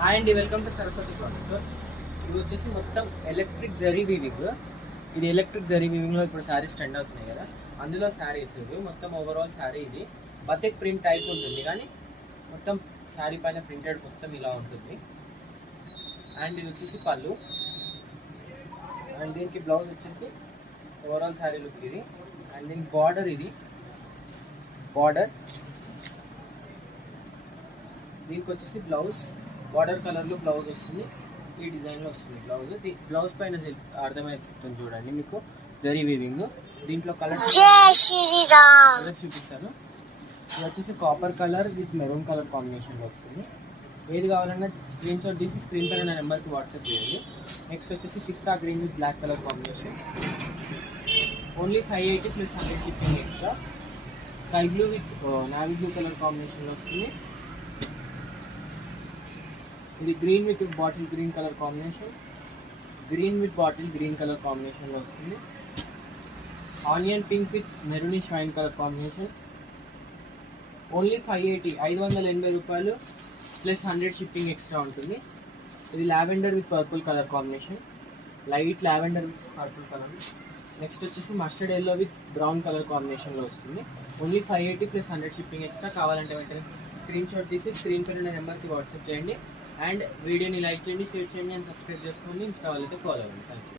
Hi అండి, welcome to Saraswati cloth store. ఇది వచ్చేసి మొత్తం ఎలక్ట్రిక్ జరీ వీవింగ్. ఇది ఎలక్ట్రిక్ జరీ వీవింగ్లో ఇప్పుడు శారీస్ ట్రెండ్ అవుతున్నాయి కదా, అందులో శారీస్ ఇవి మొత్తం ఓవరాల్ శారీ. ఇది బతిక్ ప్రింట్ టైప్ ఉంటుంది కానీ మొత్తం శారీ పైన ప్రింటెడ్ మొత్తం ఇలా ఉంటుంది. అండ్ ఇది వచ్చేసి పళ్ళు, అండ్ దీనికి బ్లౌజ్ వచ్చేసి ఓవరాల్ శారీ లుక్ ఇది. అండ్ దీనికి బార్డర్, ఇది బార్డర్. దీనికి వచ్చేసి బ్లౌజ్ బార్డర్ కలర్లో బ్లౌజ్ వస్తుంది, ఈ డిజైన్లో వస్తుంది బ్లౌజ్. బ్లౌజ్ పైన అర్థమవుతుంది చూడండి మీకు జరీ వీవింగ్. దీంట్లో కలర్ చూపిస్తాను. ఇది వచ్చేసి copper colour with maroon colour కాంబినేషన్లో వస్తుంది. ఏది కావాలన్నా స్క్రీన్ షాట్ తీసి స్క్రీన్ పైన నా నెంబర్కి వాట్సాప్ చేయండి. నెక్స్ట్ వచ్చేసి పిస్తా green with black colour combination. Only 580 plus 100 shipping extra. Sky blue with navy blue colour కాంబినేషన్లో వస్తుంది. ఇది green with bottle green colour combination, green with bottle green colour కాంబినేషన్లో వస్తుంది. Onion pink with maroonish wine colour combination. Only 580 రూపాయలు plus 100 shipping extra ఉంటుంది. ఇది lavender with purple colour combination, light lavender with purple colour. Next వచ్చేసి mustard yellow with brown colour కాంబినేషన్లో వస్తుంది. Only 580 plus 100 shipping extra. కావాలంటే వెంటనే screen shot తీసి screen పైన నెంబర్కి వాట్సాప్ చేయండి. అండ్ వీడియోని లైక్ చేయండి, షేర్ చేయండి అండ్ సబ్స్క్రైబ్ చేసుకోండి. ఇన్స్టా వాళ్ళైతే ఫాలో అవ్వండి. Thank you.